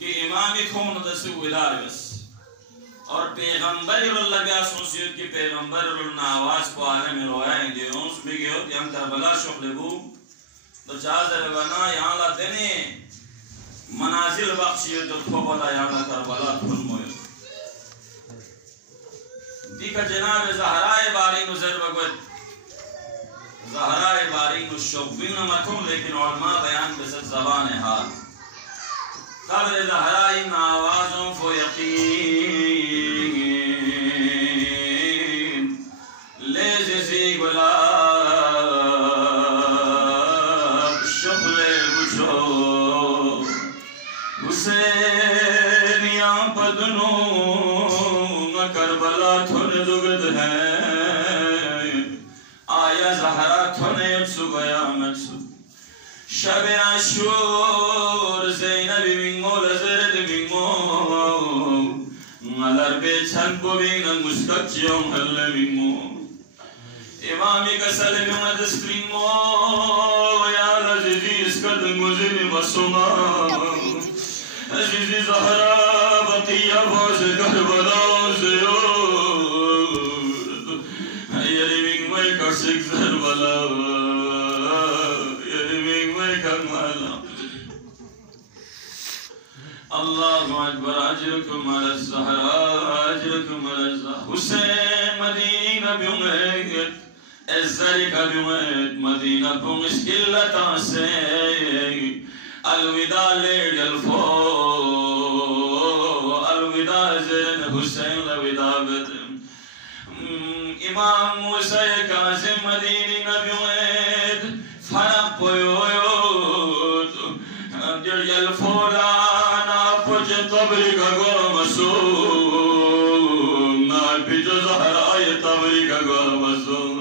کہ امامی کھون دسو ادارس اور پیغمبر اللہ بیا سنسیت کی پیغمبر اللہ آواز کو عالم روائیں گے انس بگی ہوتی ہم کربلا شغل بو تو چازر بنا یہاں لا دینے منازل بخشیت تو تھوبلا یہاں لا کربلا تھن مویت دیکھا جناب زہرائے باری نظر بگوت زہرائے باری نشبین متون لیکن علماء بیان بسد زبان حال قبر زہرائی آوازوں فو یقین لیزی گلاب شغل بچو حسینیاں پدنوں کربلا تھن دگد ہے آیا زہرا تھن یکسو قیامت سو شب عاشور زینب بینگو لزرد بینگو ملر بے چھن کو بینگ مسکت چیوں حل بینگو امامی کسل بیمد سپرینگو یا لزیزی اسکت مزید مسوما عزیزی زہرا بقیہ فوز کربلا زیور یری بینگ میں کرسک زربلا اللہ اکبر اجرکم علی الزہراء اجرکم علی الزہراء حسین مدینہ بیومید ازرک بیومید مدینہ پم اسکلتا سے الوداع لیڈ الفو الوداع زین حسین الوداع بدم امام موسیٰ کاظم مدینہ بیومید فرق پویویوت جل الفولانا پچ قبری کا گور مسوم نائب جو زہرائی قبری کا گور مسوم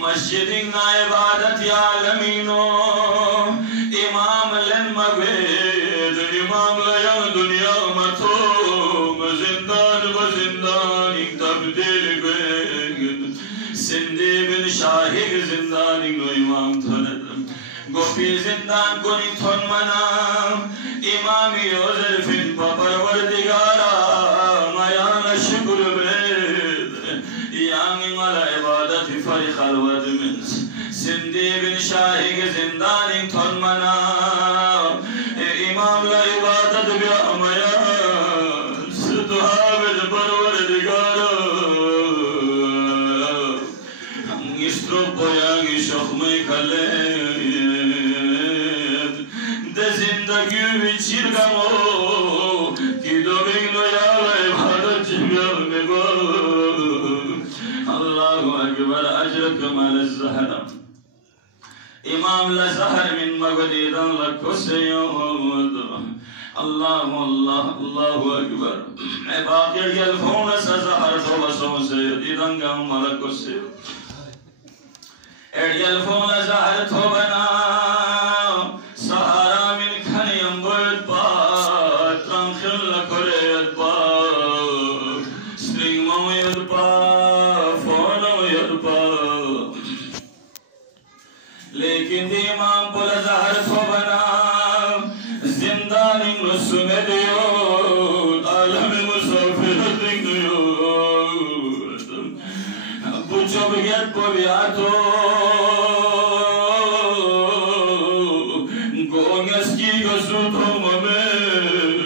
مسجد عبادت عالمینو امام لن مغید امام لیان دنیا مطوم زندان و زندان تبدیل گوید سندی بن شاہی زندانی نو امام تھند گوپی زندان کنی تھن منا امامی عذر فن پروردگارا میان شکر بید یامی ملا عبادت فری خلوت منس سندی بن شاہی زندانی تھن منا امام لا عبادت بیا میان ستحابد پروردگارا استرو پویانگی شخمی کھلے زندگی وچیر گمو کی دو بینو یا عبادت جمیل نگو اللہ اکبر اجرکم علی الزہراء امام لزہر من مغدیدن لکھو سیومد اللہ اللہ اللہ اکبر اے باقی یلفون سا زہر تو بسوں سے دیدن گم ملکو سیو اے یلفون زہر تو بنا لیکن دی امام پل زہر تو بنا زندانی رسول دیو عالم مسافر دیو بچو بگیت کو بیاتو گونگس کی گسو تو ممید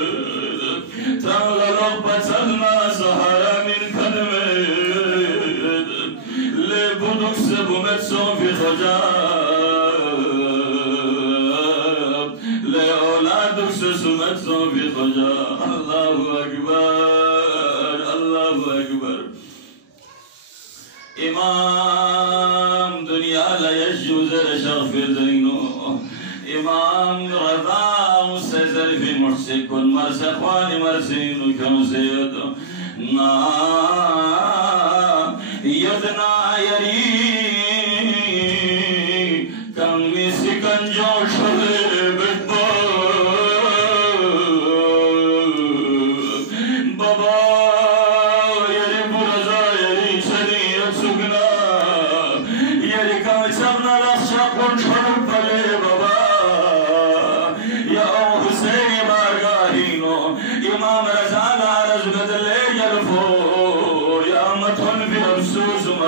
ترال لوگ پچھلنا سہارا من خدمید لے بدک سے بمت سو فی خجا سمت سو بھی خجا اللہ اکبر اللہ اکبر امام دنیا لیشو زر شغف زینو امام رضا سے ظرفی مرسی کن مرسی خوانی مرسینو کم سیدو نا یدنا یری کمی سکن جو شده بکبا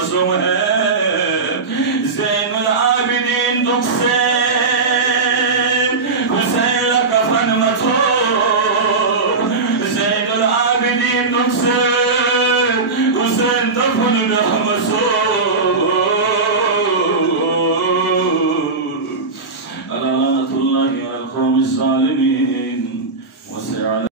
معصوم ہے